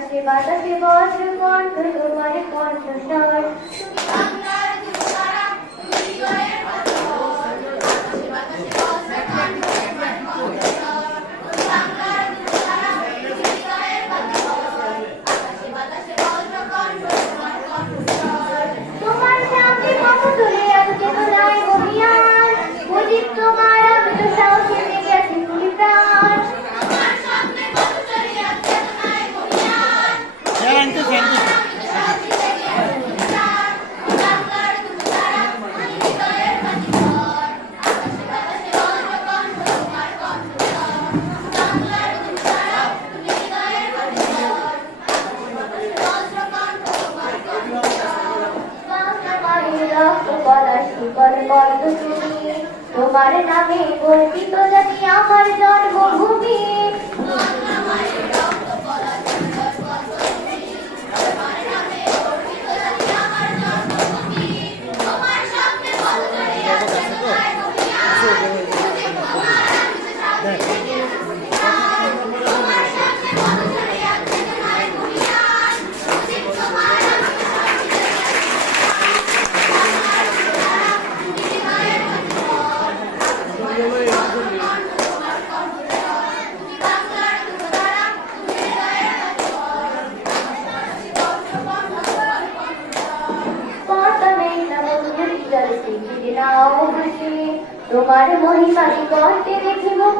आशीर्वाद आशीर्वाद कौन करो তোমার নামে গর্বিত জানি আমার জন্মভূমি। তোমার মহিমা কণ্ঠে দেখি মুক্তির বিশ্বাসে